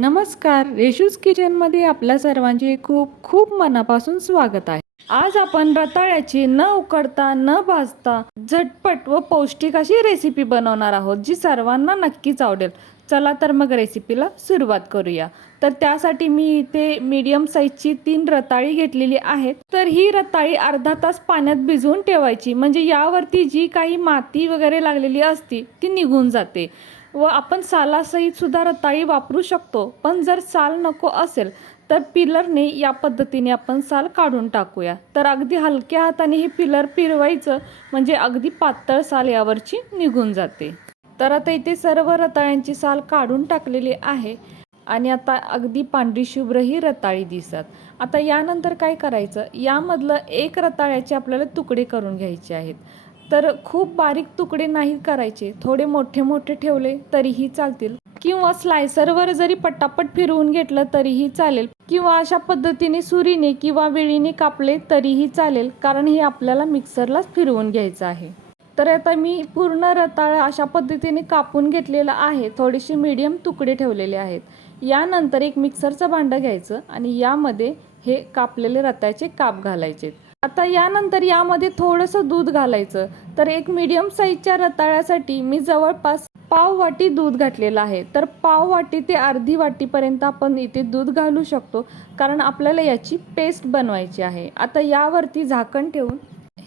नमस्कार रेशूज किचनमध्ये आपल्या सर्वांचे खूप खूप मनापासून स्वागत आहे. आज आपण रताळ्याची न उकडता न भाजता झटपट व पौष्टिक अशी रेसिपी बनवणार आहोत जी सर्वांना नक्कीच आवडेल. चला तर मग रेसिपीला सुरुवात करूया. तर त्यासाठी मी इथे मीडियम साईजची तीन रताळी घेतलेली आहेत. तर ही रताळी अर्धा तास पाण्यात भिजवून ठेवायची. म्हणजे यावरती जी काही माती वगैरे लागलेली असती ती निघून जाते. व आपण सालासहित सुद्धा रताळी वापरू शकतो. पण जर साल नको असेल तर पिलरने या पद्धतीने आपण साल काढून टाकूया. तर अगदी हलक्या हाताने हे पिलर पिरवायचं म्हणजे अगदी पातळ साल यावरची निघून जाते. तर आता इथे सर्व रताळ्यांची साल काढून टाकलेली आहे आणि आता अगदी पांढरी शुभ्र ही रताळी दिसतात. आता यानंतर काय करायचं? यामधलं एक रताळ्याचे आपल्याला तुकडे करून घ्यायचे आहेत. तर खूप बारीक तुकडे नाही करायचे. थोडे मोठे मोठे ठेवले तरीही चालतील. किंवा स्लायसरवर जरी पटापट फिरवून घेतलं तरीही चालेल. किंवा अशा पद्धतीने सुरीने किंवा विळीने कापले तरीही चालेल कारण हे आपल्याला मिक्सरलाच फिरवून घ्यायचं आहे. तर आता मी पूर्ण रताळ अशा पद्धतीने कापून घेतलेलं आहे. थोडेसे मीडियम तुकडे ठेवलेले आहेत. यानंतर एक मिक्सरचं भांडं घ्यायचं आणि यामध्ये हे कापलेले रताळ्याचे काप घालायचे आता यानंतर यामध्ये थोडंसं दूध घालायचं. तर एक मीडियम साईजच्या रताळ्यासाठी मी जवळपास पाव वाटी दूध घातलेलं आहे. तर पाव वाटी ते अर्धी वाटीपर्यंत आपण इथे दूध घालू शकतो कारण आपल्याला याची पेस्ट बनवायची आहे. आता यावरती झाकण ठेवून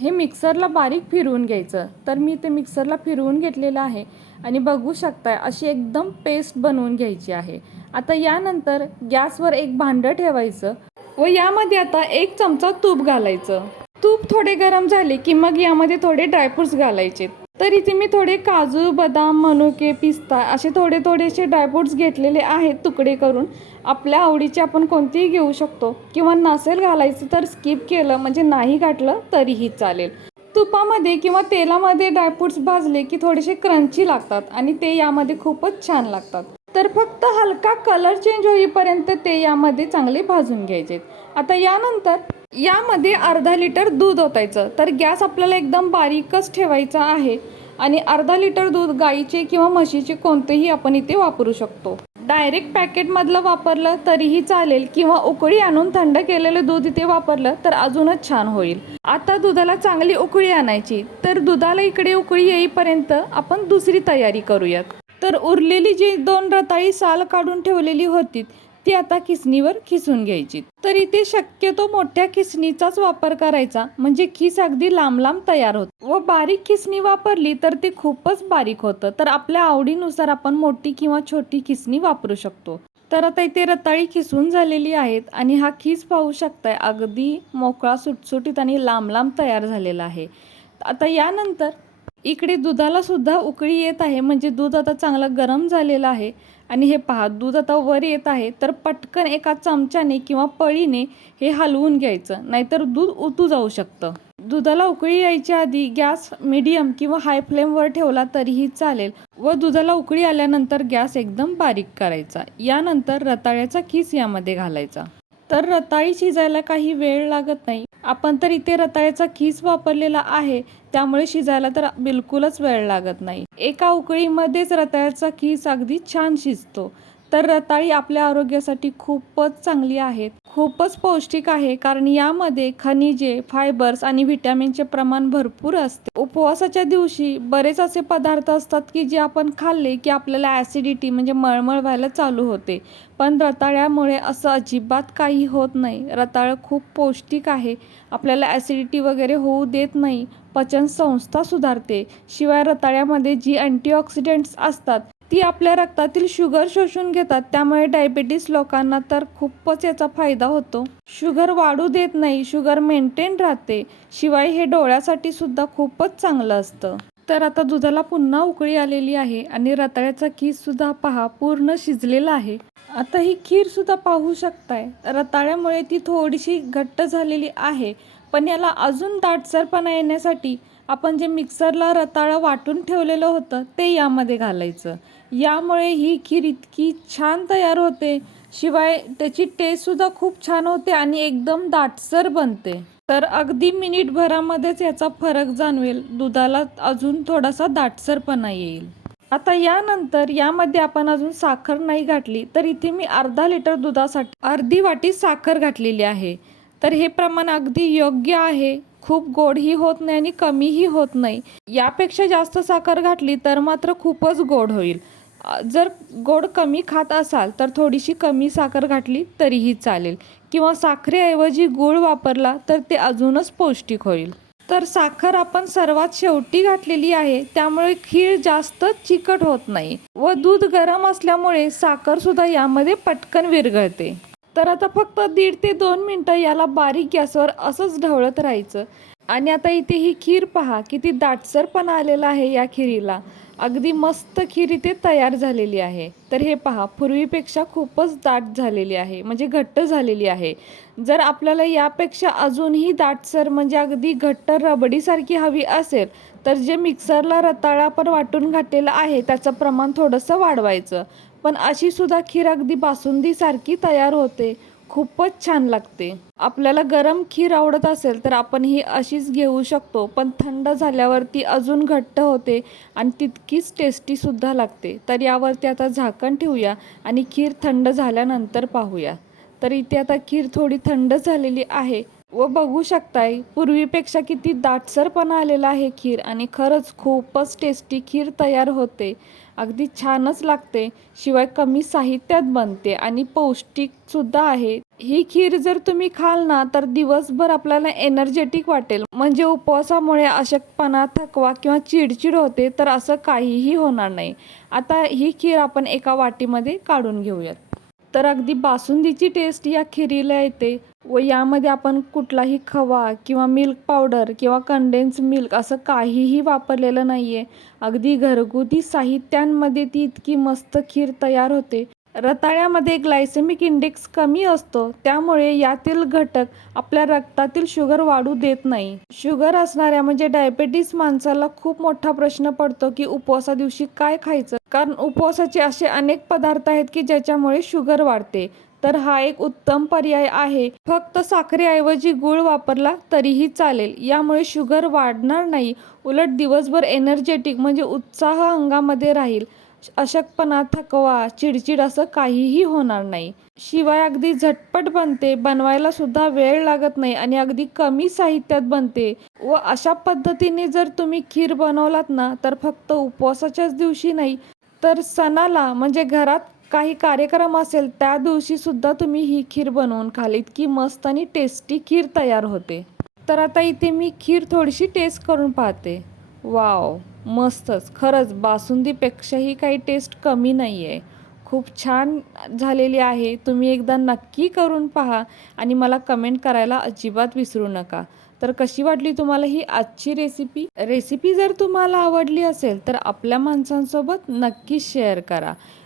हे मिक्सरला बारीक फिरवून घ्यायचं. तर मी ते मिक्सरला फिरवून घेतलेलं आहे आणि बघू शकताय अशी एकदम पेस्ट बनवून घ्यायची आहे. आता यानंतर गॅसवर एक भांडं ठेवायचं. व यामध्ये आता एक चमचा तूप घालायचं. तूप थोडे गरम झाले की मग यामध्ये थोडे ड्रायफ्रुट्स घालायचे. तर इथे मी थोडे काजू बदाम मनुके पिस्ता असे थोडे थोडेसे ड्रायफ्रुट्स घेतलेले आहेत तुकडे करून. आपल्या आवडीचे आपण कोणतेही घेऊ शकतो. किंवा नसेल घालायचं तर स्किप केलं म्हणजे नाही घातलं तरीही चालेल. तुपामध्ये किंवा तेलामध्ये ड्रायफ्रुट्स भाजले की थोडेसे क्रंची लागतात आणि ते यामध्ये खूपच छान लागतात. तर फक्त हलका कलर चेंज होईपर्यंत ते यामध्ये चांगले भाजून घ्यायचे. आता यानंतर यामध्ये अर्धा लिटर दूध ओतायचं. तर गॅस आपल्याला एकदम बारीकच ठेवायचा आहे आणि अर्धा लिटर दूध गाईचे किंवा म्हशीचे कोणतेही आपण इथे वापरू शकतो. डायरेक्ट पॅकेटमधलं वापरलं तरीही चालेल किंवा उकळी आणून थंड केलेलं दूध इथे वापरलं तर अजूनच छान होईल. आता दुधाला चांगली उकळी आणायची. तर दुधाला इकडे उकळी येईपर्यंत आपण दुसरी तयारी करूयात. तर उरलेली जी दोन रताळी साल काढून ठेवलेली होती ती आता खिसणीवर खिसून घ्यायची. तर इथे शक्यतो मोठ्या खिसणीचाच वापर करायचा म्हणजे खिस अगदी लांब लांब तयार होत. व बारीक खिसणी वापरली तर ते खूपच बारीक होतं. तर आपल्या आवडीनुसार आपण मोठी किंवा छोटी खिसणी वापरू शकतो. तर आता इथे रताळी खिसून झालेली आहेत आणि हा खिस पाहू शकताय अगदी मोकळा सुटसुटीत आणि लांब लांब तयार झालेला आहे. आता यानंतर इकडे दुधाला सुद्धा उकळी येत आहे. म्हणजे दूध आता चांगलं गरम झालेलं आहे. आणि हे पहा दूध आता वर येत आहे. तर पटकन एका चमच्याने किंवा पळीने हे हलवून घ्यायचं. नाहीतर दूध उतू जाऊ शकतं. दुधाला उकळी यायच्या आधी गॅस मीडियम किंवा हाय फ्लेमवर ठेवला तरीही चालेल. व दुधाला उकळी आल्यानंतर गॅस एकदम बारीक करायचा. यानंतर रताळ्याचा खीस यामध्ये घालायचा. तर रताळी शिजायला काही वेळ लागत नाही. आपण तर इथे रताळ्याचा खीस वापरलेला आहे. त्यामुळे शिजायला तर बिलकुलच वेळ लागत नाही. एका उकळीमध्येच रताळ्याचा खीस अगदी छान शिजतो. तर रताळी आपल्या आरोग्यासाठी खूपच चांगली आहेत. खूपच पौष्टिक आहे कारण यामध्ये खनिजे फायबर्स आणि व्हिटॅमिनचे प्रमाण भरपूर असते. उपवासाच्या दिवशी बरेच असे पदार्थ असतात की जे आपण खाल्ले की आपल्याला ॲसिडिटी म्हणजे मळमळ व्हायला चालू होते. पण रताळ्यामुळे असं अजिबात काही होत नाही. रताळं खूप पौष्टिक आहे. आपल्याला ॲसिडिटी वगैरे होऊ देत नाही. पचन संस्था सुधारते. शिवाय रताळ्यामध्ये जी अँटीऑक्सिडेंट्स असतात ती आपल्या रक्तातील शुगर शोषून घेतात. त्यामुळे डायबिटीस लोकांना तर खूपच याचा फायदा होतो. शुगर वाढू देत नाही शुगर मेंटेन राहते. शिवाय हे डोळ्यासाठी सुद्धा खूपच चांगलं असतं. तर आता दुधाला पुन्हा उकळी आलेली आहे आणि रताळ्याचा खीस सुद्धा पहा पूर्ण शिजलेला आहे. आता ही खीर सुद्धा पाहू शकताय. रताळ्यामुळे ती थोडीशी घट्ट झालेली आहे पण याला अजून दाटसरपणा येण्यासाठी आपण जे मिक्सरला रताळं वाटून ठेवलेलं होतं ते यामध्ये घालायचं. यामुळे ही खीर इतकी छान तयार होते. शिवाय त्याची टेस्टसुद्धा खूप छान होते आणि एकदम दाटसर बनते. तर अगदी मिनिटभरामध्येच याचा फरक जाणवेल. दुधाला अजून थोडासा दाटसरपणा येईल. आता यानंतर यामध्ये आपण अजून साखर नाही घातली तर इथे मी अर्धा लिटर दुधासाठी अर्धी वाटी साखर घातलेली आहे. तर हे प्रमाण अगदी योग्य आहे. खूप गोडही होत नाही आणि कमीही होत नाही. यापेक्षा जास्त साखर घातली तर मात्र खूपच गोड होईल. जर गोड कमी खात असाल तर थोडीशी कमी साखर घातली तरीही चालेल. किंवा साखरेऐवजी गूळ वापरला तर ते अजूनच पौष्टिक होईल. तर साखर आपण सर्वात शेवटी घातलेली आहे त्यामुळे खीर जास्त चिकट होत नाही व दूध गरम असल्यामुळे साखरसुद्धा यामध्ये पटकन विरघळते. तर आता फक्त दीड ते दोन मिनटं याला बारीक गॅसवर असंच ढवळत राहायचं. आणि आता इथे ही खीर पहा किती दाटसरपणा आलेला आहे या खिरीला. अगदी मस्त खीर इथे तयार झालेली आहे. तर हे पहा पूर्वीपेक्षा खूपच दाट झालेली आहे म्हणजे घट्ट झालेली आहे. जर आपल्याला यापेक्षा अजूनही दाटसर म्हणजे अगदी घट्ट रबडीसारखी हवी असेल तर जे मिक्सरला रताळा पण वाटून घातलेलं आहे त्याचं प्रमाण थोडंसं वाढवायचं. पण अशी सुद्धा खीर अगदी बासुंदीसारखी तयार होते. खूपच छान लागते. आपल्याला गरम खीर आवडत असेल तर आपण ही अशीच घेऊ शकतो पण थंड झाल्यावर ती अजून घट्ट होते आणि तितकीच टेस्टीसुद्धा लागते. तर यावरती आता झाकण ठेवूया आणि खीर थंड झाल्यानंतर पाहूया. तर इथे आता खीर थोडी थंड झालेली आहे. व बघू शकताय पूर्वीपेक्षा किती दाटसरपणा आलेला आहे खीर आणि खरंच खूपच टेस्टी खीर तयार होते. अगदी छानच लागते शिवाय कमी साहित्यात बनते आणि पौष्टिक सुद्धा आहे. ही खीर जर तुम्ही खाल ना तर दिवसभर आपल्याला एनर्जेटिक वाटेल. म्हणजे उपवासामुळे अशक्तपणा थकवा किंवा चिडचिड होते तर असं काहीही होणार नाही. आता ही खीर आपण एका वाटीमध्ये काढून घेऊयात. तर अगदी बासुंदीची टेस्ट या खिरीला येते. व यामध्ये आपण कुठलाही खवा किंवा मिल्क पावडर किंवा कंडेन्स मिल्क असं काहीही वापरलेलं नाही आहे अगदी घरगुती साहित्यांमध्ये ती इतकी मस्त खीर तयार होते. रताळ्यामध्ये ग्लायसेमिक इंडेक्स कमी असतो. त्यामुळे यातील घटक आपल्या रक्तातील शुगर वाढू देत नाही. शुगर असणाऱ्या म्हणजे डायबेटीस माणसाला खूप मोठा प्रश्न पडतो की उपवासा दिवशी काय खायचं? कारण उपवासाचे असे अनेक पदार्थ आहेत की ज्याच्यामुळे शुगर वाढते. तर हा एक उत्तम पर्याय आहे. फक्त साखरेऐवजी गूळ वापरला तरीही चालेल. यामुळे शुगर वाढणार नाही. उलट दिवसभर एनर्जेटिक म्हणजे उत्साह अंगामध्ये राहील. अशकपणा थकवा चिडचिड असं काहीही होणार नाही. शिवाय अगदी झटपट बनते. बनवायला सुद्धा वेळ लागत नाही आणि अगदी कमी साहित्यात बनते. व अशा पद्धतीने जर तुम्ही खीर बनवलात ना तर फक्त उपवासाच्याच दिवशी नाही तर सणाला म्हणजे घरात काही कार्यक्रम असेल त्या दिवशी सुद्धा तुम्ही ही खीर बनवून खाल. इतकी मस्त आणि टेस्टी खीर तयार होते. तर आता इथे मी खीर थोडीशी टेस्ट करून पाहते. वाव मस्तच. खरंच बासुंदीपेक्षाही काही टेस्ट कमी नाही आहे खूप छान झालेली आहे. तुम्ही एकदा नक्की करून पहा आणि मला कमेंट करायला अजिबात विसरू नका. तर कशी वाटली तुम्हाला ही आजची रेसिपी रेसिपी जर तुम्हाला आवडली असेल तर आपल्या माणसांसोबत नक्की शेअर करा.